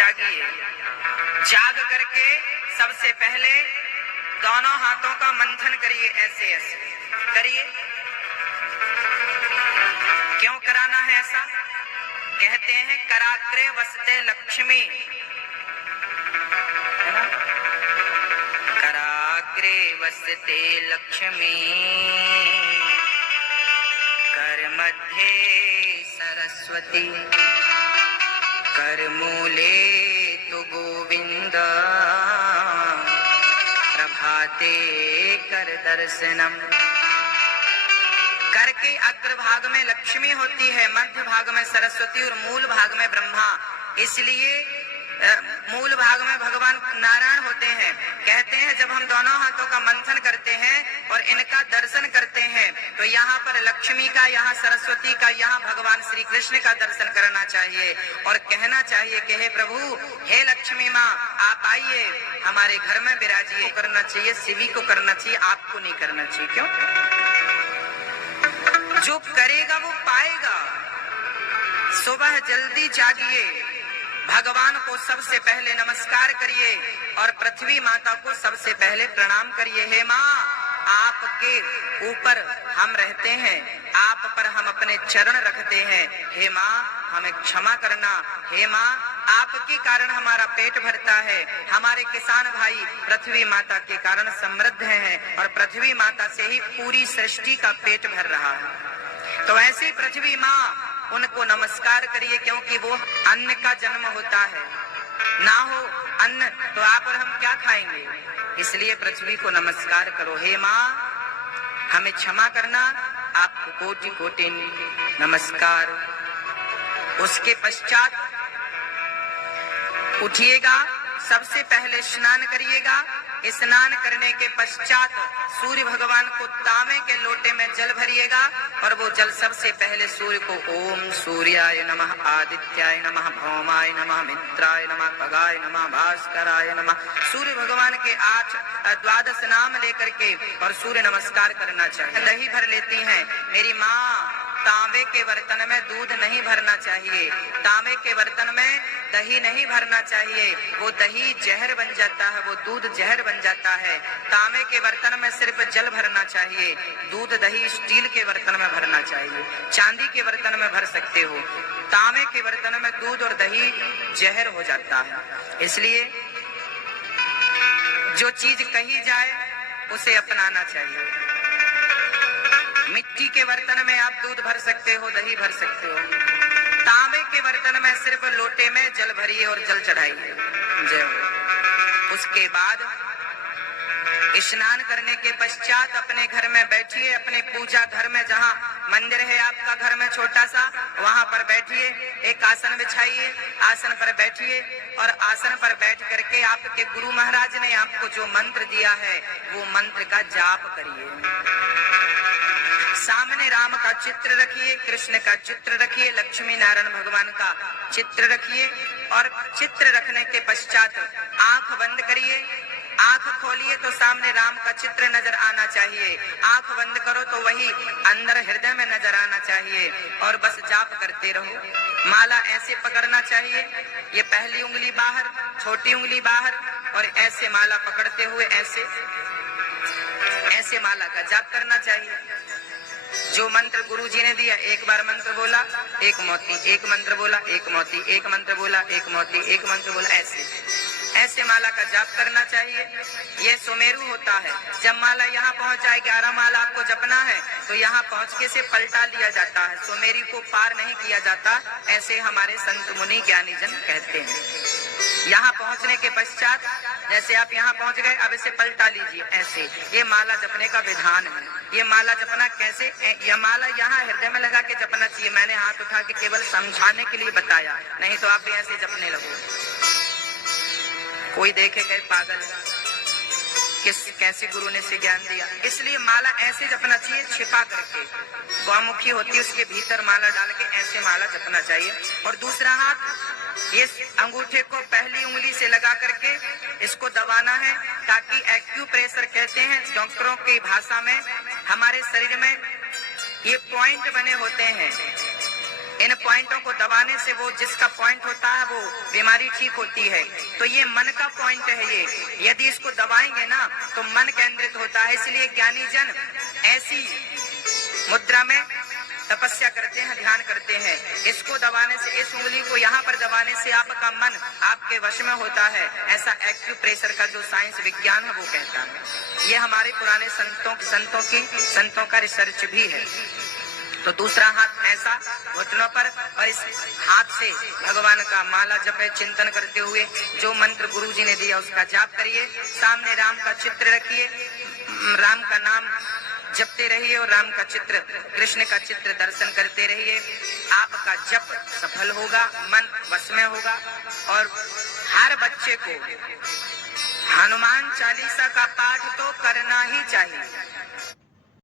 जागिए। जाग करके सबसे पहले दोनों हाथों का मंथन करिए, ऐसे ऐसे करिए। क्यों कराना है ऐसा? कहते हैं कराग्रे वसते लक्ष्मी, है ना? कराग्रे वसते लक्ष्मी, कर मध्ये सरस्वती, कर मूले तु गोविंद, प्रभाते कर दर्शनम। कर के अग्रभाग में लक्ष्मी होती है, मध्य भाग में सरस्वती और मूल भाग में ब्रह्मा। इसलिए मूल भाग में भगवान नारायण होते हैं। कहते हैं जब हम दोनों हाथों का मंथन करते हैं और इनका दर्शन करते हैं तो यहाँ पर लक्ष्मी का, यहाँ सरस्वती का, यहाँ भगवान श्री कृष्ण का दर्शन करना चाहिए और कहना चाहिए कि हे प्रभु, हे लक्ष्मी माँ, आप आइए, हमारे घर में विराजिए। करना चाहिए, शिवी को करना चाहिए, आपको नहीं करना चाहिए। क्यों? जो करेगा वो पाएगा। सुबह जल्दी जागिए, भगवान को सबसे पहले नमस्कार करिए और पृथ्वी माता को सबसे पहले प्रणाम करिए। हे माँ, आपके ऊपर हम रहते हैं, आप पर हम अपने चरण रखते हैं। हे माँ, हमें क्षमा करना। हे माँ, आपके कारण हमारा पेट भरता है, हमारे किसान भाई पृथ्वी माता के कारण समृद्ध हैं और पृथ्वी माता से ही पूरी सृष्टि का पेट भर रहा है। तो ऐसी पृथ्वी माँ, उनको नमस्कार करिए, क्योंकि वो अन्न का जन्म होता है। ना हो अन्न तो आप और हम क्या खाएंगे? इसलिए पृथ्वी को नमस्कार करो। हे माँ, हमें क्षमा करना। आपको कोटि कोटि नमस्कार। उसके पश्चात उठिएगा, सबसे पहले स्नान करिएगा। स्नान करने के पश्चात सूर्य भगवान को तांबे के लोटे में जल भरिएगा और वो जल सबसे पहले सूर्य को ओम सूर्याय नमः, आदित्याय नमः, भौमाय नमः, मित्राय नमः, खगाय नमः, भास्कराय नमः, सूर्य भगवान के 12 नाम लेकर के और सूर्य नमस्कार करना चाहिए। दही भर लेती हैं मेरी माँ, तांबे के बर्तन में दूध नहीं भरना चाहिए, तांबे के बर्तन में दही नहीं भरना चाहिए। वो दही जहर बन जाता है, वो दूध जहर बन जाता है। तांबे के बर्तन में सिर्फ जल भरना चाहिए, दूध दही स्टील के बर्तन में भरना चाहिए। चांदी के बर्तन में भर सकते हो, तांबे के बर्तन में दूध और दही जहर हो जाता है। इसलिए जो चीज कही जाए उसे अपनाना चाहिए। मिट्टी के बर्तन में आप दूध भर सकते हो, दही भर सकते हो। तांबे के बर्तन में सिर्फ लोटे में जल भरिए और जल चढ़ाइए। जय हो। उसके बाद स्नान करने के पश्चात अपने घर में बैठिए, अपने पूजा घर में, जहाँ मंदिर है आपका घर में छोटा सा, वहां पर बैठिए। एक आसन बिछाइए, आसन पर बैठिए और आसन पर बैठ करके आपके गुरु महाराज ने आपको जो मंत्र दिया है वो मंत्र का जाप करिए। सामने राम का चित्र रखिए, कृष्ण का चित्र रखिए, लक्ष्मी नारायण भगवान का चित्र रखिए और चित्र रखने के पश्चात आंख बंद करिए। आंख खोलिए तो सामने राम का चित्र नजर आना चाहिए। आंख बंद करो तो वही अंदर हृदय में नजर आना चाहिए और बस जाप करते रहो। माला ऐसे पकड़ना चाहिए, ये पहली उंगली बाहर, छोटी उंगली बाहर और ऐसे माला पकड़ते हुए ऐसे माला का जाप करना चाहिए। जो मंत्र गुरुजी ने दिया, एक बार मंत्र बोला एक मोती, एक मंत्र बोला एक मोती, एक मंत्र बोला एक मोती, एक मंत्र बोला, ऐसे माला का जाप करना चाहिए। ये सुमेरु होता है। जब माला यहाँ पहुँच जाए, 11 माला आपको जपना है तो यहाँ पहुँच के से पलटा लिया जाता है, सुमेरु को पार नहीं किया जाता, ऐसे हमारे संत मुनि ज्ञानी जन कहते हैं। यहाँ पहुँचने के पश्चात जैसे आप यहाँ पहुँच गए, अब इसे पलटा लीजिए ऐसे। ये माला जपने का विधान है। ये माला जपना कैसे? यह माला यहाँ हृदय में लगा के जपना चाहिए। मैंने हाथ उठा के केवल समझाने के लिए बताया, नहीं तो आप भी ऐसे जपने लगो। कोई देखे कहे पागल कैसे गुरु ने से ज्ञान दिया। इसलिए माला ऐसे जपना चाहिए, छिपा करके। गौमुखी होती है, उसके भीतर माला डाल के ऐसे माला जपना चाहिए। और दूसरा हाथ इस अंगूठे को पहली उंगली से लगा करके इसको दबाना है, ताकि एक्यूप्रेशर कहते हैं डॉक्टरों की भाषा में, हमारे शरीर में ये पॉइंट बने होते हैं। इन पॉइंटों को दबाने से वो जिसका पॉइंट होता है वो बीमारी ठीक होती है। तो ये मन का पॉइंट है। ये यदि इसको दबाएंगे ना तो मन केंद्रित होता है। इसलिए ज्ञानी जन ऐसी मुद्रा में तपस्या करते हैं, ध्यान करते हैं। इसको दबाने से, इस उंगली को यहाँ पर दबाने से आपका मन आपके वश में होता है। ऐसा एक्टिव प्रेशर का जो साइंस विज्ञान है वो कहता है। ये हमारे पुराने संतों का रिसर्च भी है। तो दूसरा हाथ ऐसा घुटनों पर, और इस हाथ से भगवान का माला जपे, चिंतन करते हुए जो मंत्र गुरु जी ने दिया उसका जाप करिए। सामने राम का चित्र रखिए, राम का नाम जपते रहिए और राम का चित्र, कृष्ण का चित्र दर्शन करते रहिए। आपका जप सफल होगा, मन वश में होगा। और हर बच्चे को हनुमान चालीसा का पाठ तो करना ही चाहिए।